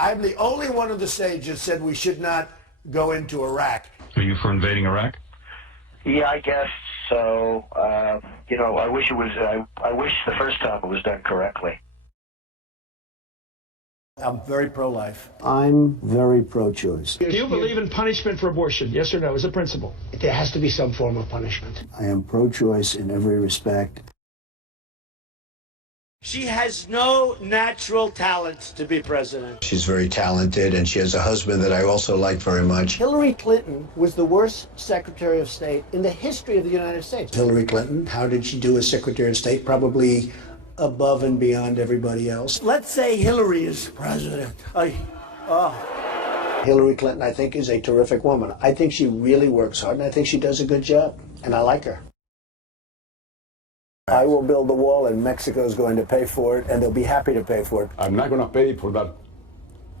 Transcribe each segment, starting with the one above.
I'm the only one on the stage that said we should not go into Iraq. Are you for invading Iraq? Yeah, I guess so. I wish it was. I wish the first time it was done correctly. I'm very pro-life. I'm very pro-choice. Do you believe in punishment for abortion? Yes or no, as a principle? There has to be some form of punishment. I am pro-choice in every respect. She has no natural talent to be president. She's very talented, and she has a husband that I also like very much. Hillary Clinton was the worst Secretary of State in the history of the United States. Hillary Clinton, how did she do as Secretary of State? Probably above and beyond everybody else. Let's say Hillary is president. Hillary Clinton, I think, is a terrific woman. I think she really works hard, and I think she does a good job, and I like her. I will build the wall, and Mexico's going to pay for it, and they'll be happy to pay for it. I'm not going to pay for that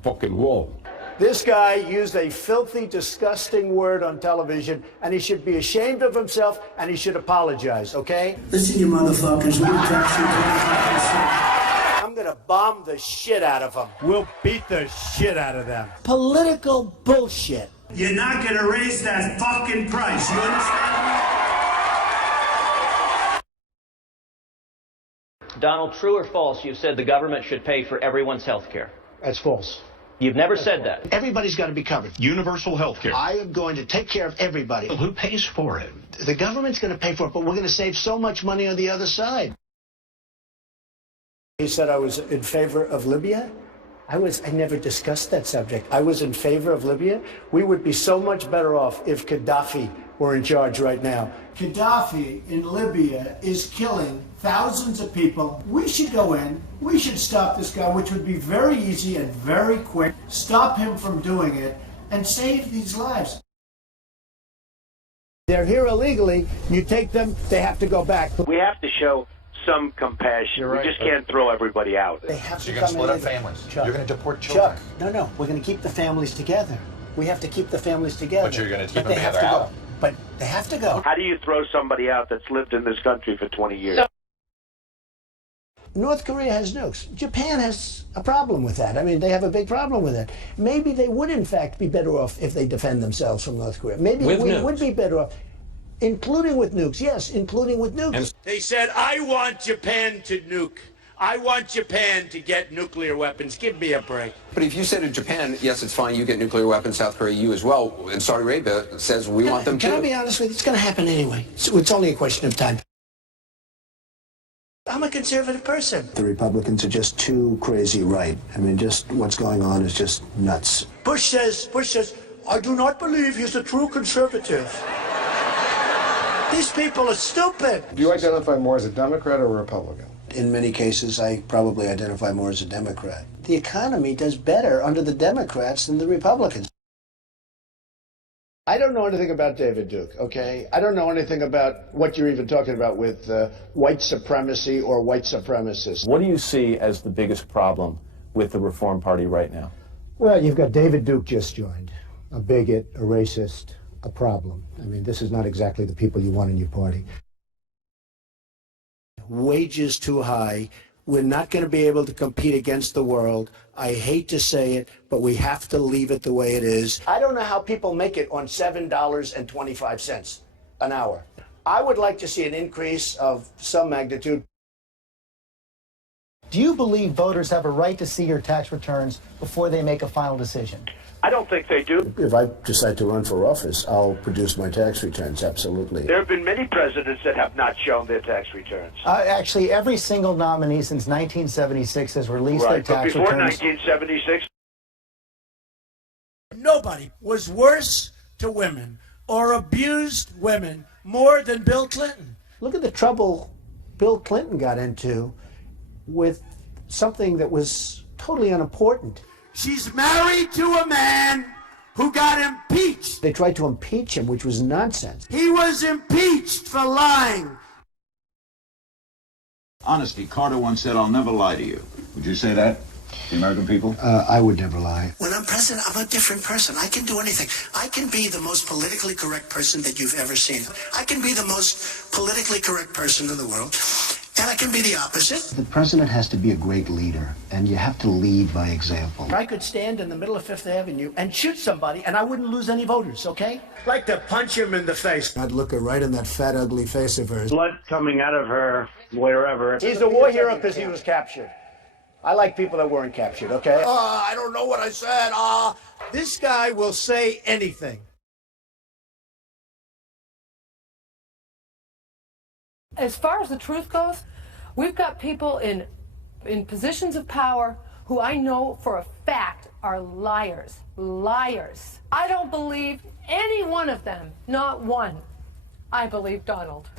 fucking wall. This guy used a filthy, disgusting word on television, and he should be ashamed of himself, and he should apologize, okay? Listen, you motherfuckers, I'm gonna bomb the shit out of them. We'll beat the shit out of them. Political bullshit. You're not gonna raise that fucking price, you understand? Donald, true or false, you've said the government should pay for everyone's health care? That's false. You've never said that. Everybody's got to be covered. Universal health care. I am going to take care of everybody. Well, who pays for it? The government's going to pay for it, but we're going to save so much money on the other side. He said I was in favor of Libya. I never discussed that subject. I was in favor of Libya. We would be so much better off if Gaddafi were in charge right now. Gaddafi in Libya is killing thousands of people. We should go in. We should stop this guy, which would be very easy and very quick. Stop him from doing it and save these lives. They're here illegally. You take them, they have to go back. We have to show some compassion. Right. We just can't throw everybody out. They have So to you're going to come split in up families. Chuck, You're going to deport children. Chuck, no, we're going to keep the families together. We have to keep the families together. But you're going to keep But them they have together to go. out. But they have to go. How do you throw somebody out that's lived in this country for 20 years? North Korea has nukes. Japan has a problem with that. I mean, they have a big problem with it. Maybe they would, in fact, be better off if they defend themselves from North Korea. Maybe we would be better off, including with nukes. Yes, including with nukes. They said, I want Japan to nuke. I want Japan to get nuclear weapons. Give me a break. But if you say to Japan, yes, it's fine, you get nuclear weapons, South Korea, you as well, and Saudi Arabia says we want them too. Can I be honest with you? It's going to happen anyway. So it's only a question of time. I'm a conservative person. The Republicans are just too crazy right. I mean, just what's going on is just nuts. Bush says, I do not believe he's a true conservative. These people are stupid. Do you identify more as a Democrat or a Republican? In many cases, I probably identify more as a Democrat. The economy does better under the Democrats than the Republicans. I don't know anything about David Duke, okay? I don't know anything about what you're even talking about with white supremacy or white supremacists. What do you see as the biggest problem with the Reform Party right now? Well, you've got David Duke just joined, a bigot, a racist, a problem. I mean, this is not exactly the people you want in your party. Wages too high. We're not going to be able to compete against the world. I hate to say it, but we have to leave it the way it is. I don't know how people make it on $7.25 an hour. I would like to see an increase of some magnitude. Do you believe voters have a right to see your tax returns before they make a final decision? I don't think they do. If I decide to run for office, I'll produce my tax returns, absolutely. There have been many presidents that have not shown their tax returns. Actually, every single nominee since 1976 has released their tax before returns. 1976. Nobody was worse to women or abused women more than Bill Clinton. Look at the trouble Bill Clinton got into with something that was totally unimportant. She's married to a man who got impeached. They tried to impeach him, which was nonsense. He was impeached for lying. Honesty, Carter once said, I'll never lie to you. Would you say that, the American people? I would never lie. When I'm president, I'm a different person. I can do anything. I can be the most politically correct person that you've ever seen. I can be the most politically correct person in the world. And I can be the opposite. The president has to be a great leader, and you have to lead by example. I could stand in the middle of Fifth Avenue and shoot somebody, and I wouldn't lose any voters, okay? Like to punch him in the face. I'd look her right in that fat, ugly face of hers. Blood coming out of her, wherever. He's a war hero because he was captured. I like people that weren't captured, okay? I don't know what I said. This guy will say anything. As far as the truth goes, we've got people in positions of power who I know for a fact are liars. Liars. I don't believe any one of them, not one. I believe Donald.